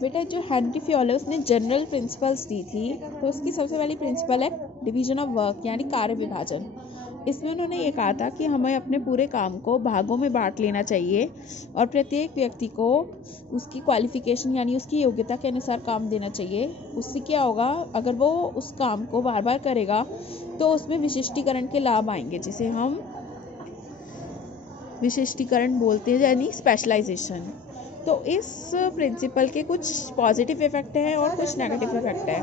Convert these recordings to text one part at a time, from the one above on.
बेटा जो हेनरी फ्योले उसने जनरल प्रिंसिपल्स दी थी, तो उसकी सबसे पहली प्रिंसिपल है डिवीजन ऑफ वर्क यानी कार्य विभाजन। इसमें उन्होंने ये कहा था कि हमें अपने पूरे काम को भागों में बांट लेना चाहिए और प्रत्येक व्यक्ति को उसकी क्वालिफिकेशन यानी उसकी योग्यता के अनुसार काम देना चाहिए। उससे क्या होगा, अगर वो उस काम को बार बार करेगा तो उसमें विशिष्टीकरण के लाभ आएंगे, जिसे हम विशिष्टीकरण बोलते हैं यानी स्पेशलाइजेशन। तो इस प्रिंसिपल के कुछ पॉजिटिव इफेक्ट हैं और कुछ नेगेटिव इफेक्ट हैं।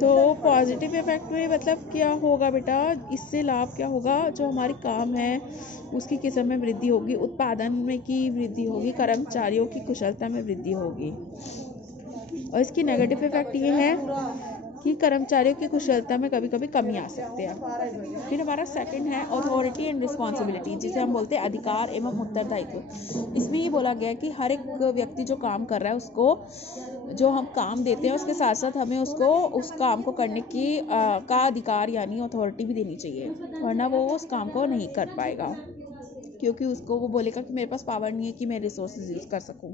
तो पॉजिटिव इफेक्ट में मतलब क्या होगा बेटा, इससे लाभ क्या होगा, जो हमारी काम है उसकी किस्म में वृद्धि होगी, उत्पादन में की वृद्धि होगी, कर्मचारियों की कुशलता में वृद्धि होगी। और इसकी नेगेटिव इफेक्ट ये है कि कर्मचारियों की कुशलता में कभी कभी कमी आ सकती है। फिर हमारा सेकंड है अथॉरिटी एंड रिस्पॉन्सिबिलिटी, जिसे हम बोलते हैं अधिकार एवं उत्तरदायित्व। इसमें ये बोला गया है कि हर एक व्यक्ति जो काम कर रहा है उसको जो हम काम देते हैं उसके साथ साथ हमें उसको उस काम को करने की का अधिकार यानी अथॉरिटी भी देनी चाहिए, वरना वो उस काम को नहीं कर पाएगा, क्योंकि उसको वो बोलेगा कि मेरे पास पावर नहीं है कि मैं रिसोर्सेज यूज़ कर सकूं।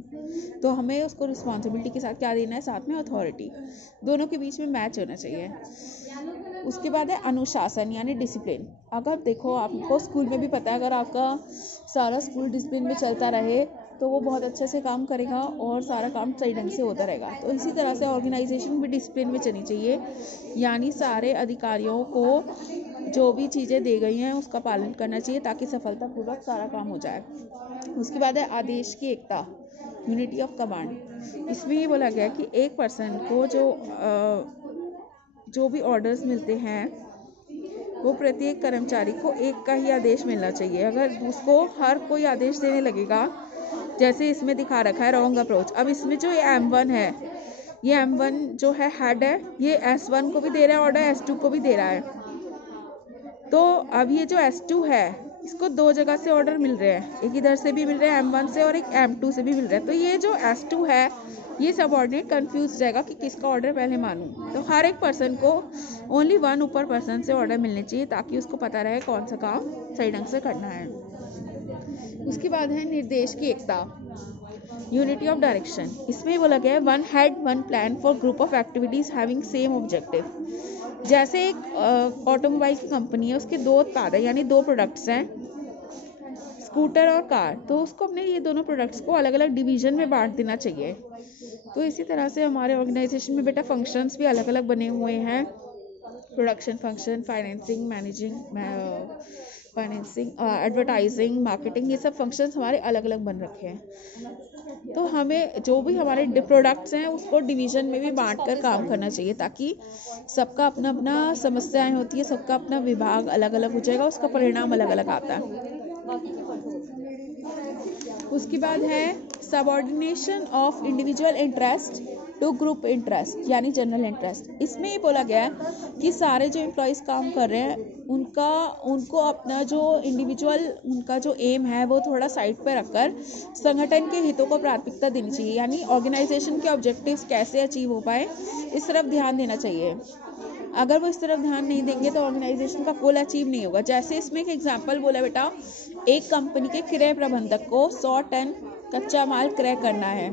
तो हमें उसको रिस्पॉन्सिबिलिटी के साथ क्या देना है, साथ में अथॉरिटी, दोनों के बीच में मैच होना चाहिए। उसके बाद है अनुशासन यानी डिसिप्लिन। अगर देखो आपको स्कूल में भी पता है, अगर आपका सारा स्कूल डिसिप्लिन में चलता रहे तो वो बहुत अच्छे से काम करेगा और सारा काम सही ढंग से होता रहेगा। तो इसी तरह से ऑर्गेनाइजेशन भी डिसिप्लिन में चलनी चाहिए, यानी सारे अधिकारियों को जो भी चीज़ें दी गई हैं उसका पालन करना चाहिए ताकि सफलतापूर्वक सारा काम हो जाए। उसके बाद है आदेश की एकता, यूनिटी ऑफ कमांड। इसमें ये बोला गया कि एक पर्सन को जो भी ऑर्डर्स मिलते हैं वो प्रत्येक कर्मचारी को एक का ही आदेश मिलना चाहिए। अगर उसको हर कोई आदेश देने लगेगा, जैसे इसमें दिखा रखा है रॉन्ग अप्रोच। अब इसमें जो M1 है, ये M1 जो है हेड है, ये S1 को भी दे रहा है ऑर्डर, S2 को भी दे रहा है। तो अब ये जो S2 है इसको दो जगह से ऑर्डर मिल रहे हैं, एक इधर से भी मिल रहे हैं M1 से और एक M2 से भी मिल रहा है। तो ये जो S2 है ये सबऑर्डिनेट कंफ्यूज जाएगा कि किसका ऑर्डर पहले मानूं। तो हर एक पर्सन को ओनली वन ऊपर पर्सन से ऑर्डर मिलने चाहिए ताकि उसको पता रहे कौन सा काम सही ढंग से करना है। उसके बाद है निर्देश की एकता, यूनिटी ऑफ डायरेक्शन। इसमें बोला गया है one head one plan for group of activities having same objective. जैसे एक ऑटोमोबाइल की कंपनी है, उसके दो उत्पाद है यानी दो प्रोडक्ट्स हैं, स्कूटर और कार। तो उसको अपने ये दोनों प्रोडक्ट्स को अलग अलग डिवीजन में बांट देना चाहिए। तो इसी तरह से हमारे ऑर्गेनाइजेशन में बेटा फंक्शंस भी अलग अलग बने हुए हैं, production function, financing, advertising, marketing, ये सब फंक्शंस हमारे अलग अलग बन रखे हैं। तो हमें जो भी हमारे प्रोडक्ट्स हैं उसको डिवीजन में भी बांट कर काम करना चाहिए ताकि सबका अपना अपना समस्याएं होती है, सबका अपना विभाग अलग अलग हो जाएगा, उसका परिणाम अलग अलग आता है। उसके बाद है subordination of individual interest to group interest यानी जनरल इंटरेस्ट। इसमें ये बोला गया है कि सारे जो एम्प्लॉयज़ काम कर रहे हैं उनको अपना जो इंडिविजुअल उनका जो एम है वो थोड़ा साइड पर रखकर संगठन के हितों को प्राथमिकता देनी चाहिए, यानी ऑर्गेनाइजेशन के ऑब्जेक्टिव्स कैसे अचीव हो पाए इस तरफ ध्यान देना चाहिए। अगर वो इस तरफ ध्यान नहीं देंगे तो ऑर्गेनाइजेशन का गोल अचीव नहीं होगा। जैसे इसमें एक एग्जांपल बोला बेटा, एक कंपनी के क्रय प्रबंधक को 100 टन कच्चा माल क्रय करना है,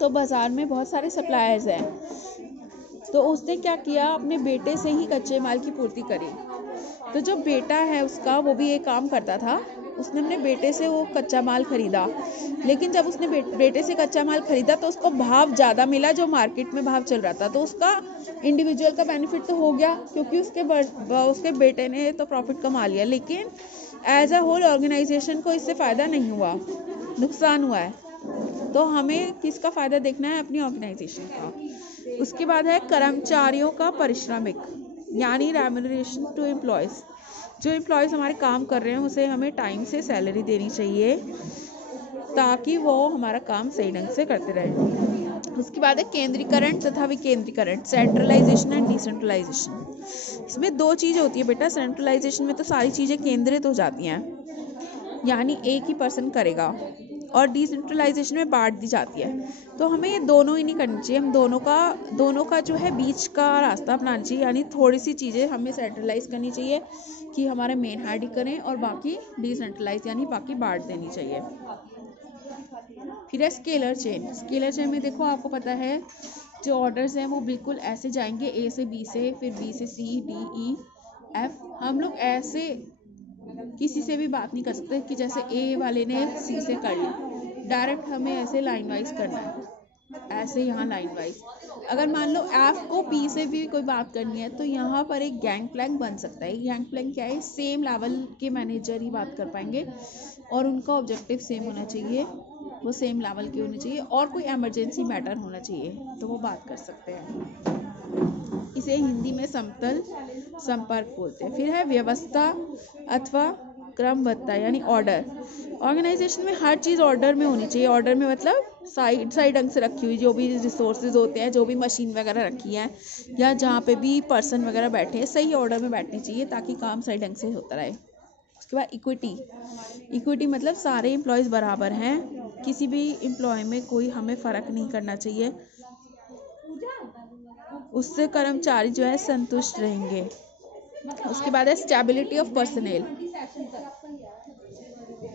तो बाजार में बहुत सारे सप्लायर्स हैं, तो उसने क्या किया, अपने बेटे से ही कच्चे माल की पूर्ति करी। तो जो बेटा है उसका, वो भी एक काम करता था, उसने अपने बेटे से वो कच्चा माल खरीदा, लेकिन जब उसने बेटे से कच्चा माल खरीदा तो उसको भाव ज़्यादा मिला जो मार्केट में भाव चल रहा था। तो उसका इंडिविजुअल का बेनिफिट तो हो गया क्योंकि उसके बेटे ने तो प्रॉफिट कमा लिया, लेकिन एज अ होल ऑर्गेनाइजेशन को इससे फ़ायदा नहीं हुआ, नुकसान हुआ है। तो हमें किसका फ़ायदा देखना है, अपनी ऑर्गेनाइजेशन का। उसके बाद है कर्मचारियों का पारिश्रमिक यानी रेम्यूनरेशन टू एम्प्लॉयज़। जो एम्प्लॉयज़ हमारे काम कर रहे हैं उसे हमें टाइम से सैलरी देनी चाहिए ताकि वो हमारा काम सही ढंग से करते रहें। उसके बाद है केंद्रीकरण तथा विकेंद्रीकरण, सेंट्रलाइजेशन एंड डिसेंट्रलाइजेशन। इसमें दो चीज़ें होती है बेटा, सेंट्रलाइजेशन में तो सारी चीज़ें केंद्रित हो जाती हैं यानी एक ही पर्सन करेगा, और डिसेंट्रलाइजेशन में बांट दी जाती है। तो हमें ये दोनों ही नहीं करनी चाहिए, हम दोनों का जो है बीच का रास्ता अपनाना चाहिए, यानी थोड़ी सी चीज़ें हमें सेंट्रलाइज करनी चाहिए कि हमारे मेन हेड ही करें और बाकी डिसेंट्रलाइज यानी बाकी बांट देनी चाहिए। फिर है स्केलर चेन। स्केलर चेन में देखो आपको पता है जो ऑर्डर्स हैं वो बिल्कुल ऐसे जाएंगे, ए से बी से, फिर बी से सी, डी, ई, एफ। हम लोग ऐसे किसी से भी बात नहीं कर सकते कि जैसे ए वाले ने सी से कर ली, डायरेक्ट हमें ऐसे लाइन वाइज करना है, ऐसे यहाँ लाइन वाइज। अगर मान लो एफ को पी से भी कोई बात करनी है तो यहाँ पर एक गैंग प्लैंक बन सकता है। गैंग प्लैंक क्या है, सेम लेवल के मैनेजर ही बात कर पाएंगे और उनका ऑब्जेक्टिव सेम होना चाहिए, वो सेम लेवल के होने चाहिए और कोई इमरजेंसी मैटर होना चाहिए तो वो बात कर सकते हैं। इसे हिंदी में समतल संपर्क बोलते हैं। फिर है व्यवस्था अथवा क्रमबद्धता यानी ऑर्डर। ऑर्गेनाइजेशन में हर चीज़ ऑर्डर में होनी चाहिए। ऑर्डर में मतलब सही ढंग से रखी हुई, जो भी रिसोर्सेज होते हैं, जो भी मशीन वगैरह रखी है या जहाँ पे भी पर्सन वगैरह बैठे हैं, सही ऑर्डर में बैठनी चाहिए ताकि काम सही ढंग से होता रहे। उसके बाद इक्विटी। इक्विटी मतलब सारे एम्प्लॉयज़ बराबर हैं, किसी भी एम्प्लॉय में कोई हमें फ़र्क नहीं करना चाहिए, उससे कर्मचारी जो है संतुष्ट रहेंगे। उसके बाद है स्टेबिलिटी ऑफ पर्सनल।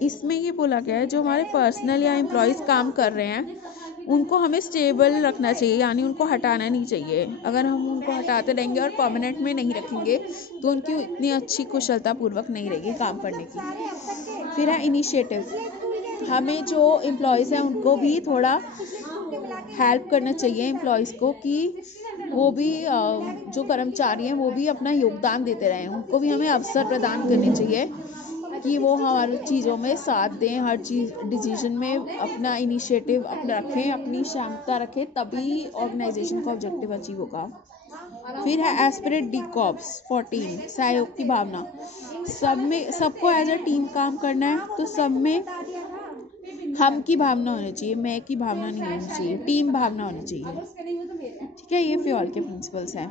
इसमें ये बोला गया है जो हमारे पर्सनल या एम्प्लॉयज़ काम कर रहे हैं उनको हमें स्टेबल रखना चाहिए, यानी उनको हटाना नहीं चाहिए। अगर हम उनको हटाते रहेंगे और परमानेंट में नहीं रखेंगे तो उनकी इतनी अच्छी कुशलता पूर्वक नहीं रहेगी काम करने की। फिर है इनिशिएटिव। हमें जो एम्प्लॉयज़ हैं उनको भी थोड़ा हेल्प करना चाहिए एम्प्लॉयज़ को कि वो भी जो कर्मचारी हैं वो भी अपना योगदान देते रहें, उनको भी हमें अवसर प्रदान करने चाहिए कि वो हमारी चीज़ों में साथ दें, हर चीज़ डिसीजन में अपना इनिशिएटिव अपना रखें, अपनी क्षमता रखें, तभी ऑर्गेनाइजेशन का ऑब्जेक्टिव अचीव होगा। फिर है एस्पिरेट डी कॉप्स 14 सहयोग की भावना। सबको एज अ टीम काम करना है तो सब में हम की भावना होनी चाहिए, मैं की भावना नहीं होनी चाहिए, टीम भावना होनी चाहिए। ठीक है, ये फ्योल के प्रिंसिपल्स हैं।